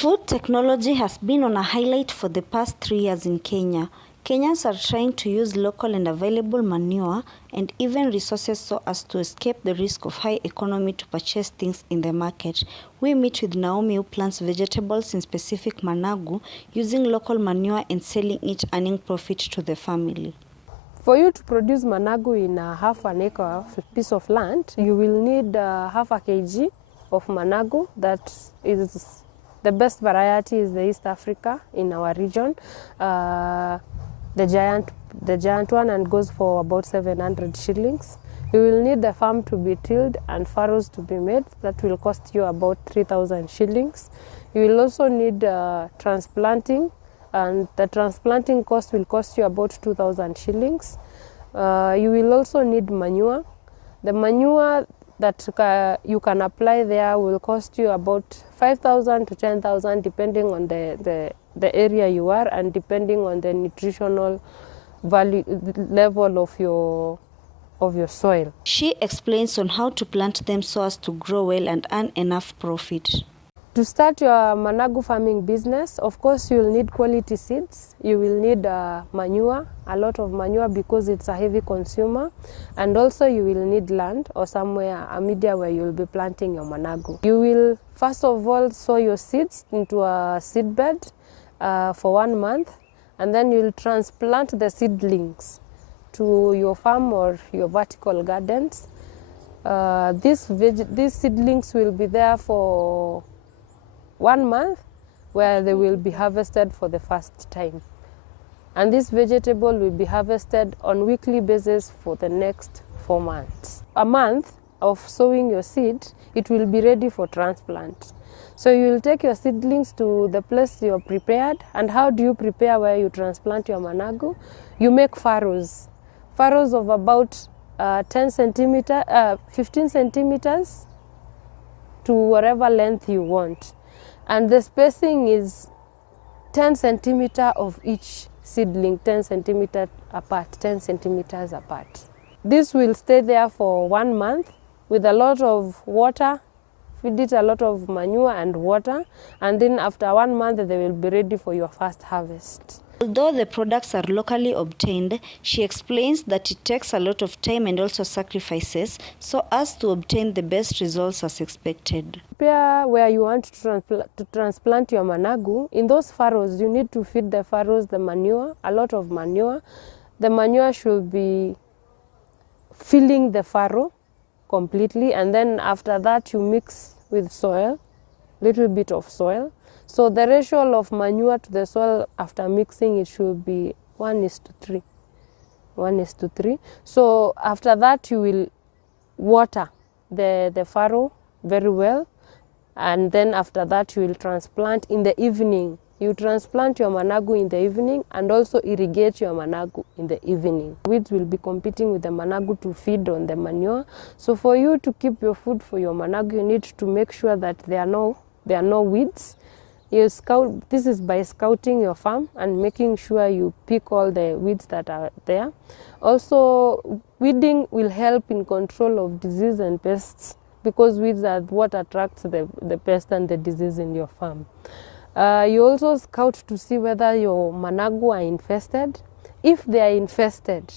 Food technology has been on a highlight for the past 3 years in Kenya. Kenyans are trying to use local and available manure and even resources so as to escape the risk of high economy to purchase things in the market. We meet with Naomi, who plants vegetables in specific managu using local manure and selling it, earning profit to the family. For you to produce managu in a half an acre piece of land, you will need half a kg of managu. That is the best variety is the East Africa in our region. The giant one, and goes for about 700 shillings. You will need the farm to be tilled and furrows to be made. That will cost you about 3,000 shillings. You will also need transplanting, and the transplanting cost will cost you about 2,000 shillings. You will also need manure. The manure that you can apply there will cost you about 5,000 to 10,000 depending on the area you are and depending on the nutritional value level of your soil. She explains on how to plant them so as to grow well and earn enough profit. To start your managu farming business, of course, you will need quality seeds. You will need manure, a lot of manure because it's a heavy consumer. And also you will need land or somewhere, a media where you will be planting your managu. You will first of all sow your seeds into a seed bed for 1 month, and then you will transplant the seedlings to your farm or your vertical gardens. These seedlings will be there for 1 month, where they will be harvested for the first time. And this vegetable will be harvested on weekly basis for the next 4 months. A month of sowing your seed, it will be ready for transplant. So you will take your seedlings to the place you are prepared. And how do you prepare where you transplant your managu? You make furrows. Furrows of about 15 centimeters to whatever length you want. And the spacing is 10 centimeters of each seedling, 10 centimeters apart. This will stay there for 1 month with a lot of water. Feed it a lot of manure and water, and then after 1 month they will be ready for your first harvest. Although the products are locally obtained, she explains that it takes a lot of time and also sacrifices so as to obtain the best results as expected. Where you want to transplant your managu, in those furrows you need to feed the furrows the manure, a lot of manure. The manure should be filling the furrow completely, and then after that you mix with soil, little bit of soil. So the ratio of manure to the soil after mixing, it should be 1:3. 1:3. So after that you will water the furrow very well, and then after that you will transplant in the evening. You transplant your managu in the evening and also irrigate your managu in the evening. Weeds will be competing with the managu to feed on the manure. So for you to keep your food for your managu, you need to make sure that there are no weeds. This is by scouting your farm and making sure you pick all the weeds that are there. Also, weeding will help in control of disease and pests, because weeds are what attracts the pest and the disease in your farm. You also scout to see whether your managu are infested. If they are infested,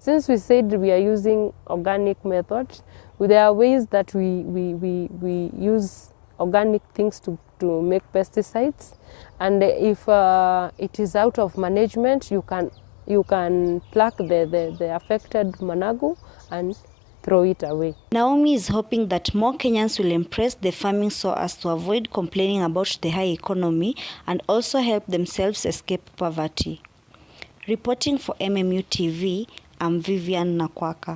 since we said we are using organic methods, there are ways that we use organic things to make pesticides. And if it is out of management, you can pluck the affected managu and throw it away. Naomi is hoping that more Kenyans will embrace the farming so as to avoid complaining about the high economy and also help themselves escape poverty. Reporting for MMU TV, I'm Vivian Nakwaka.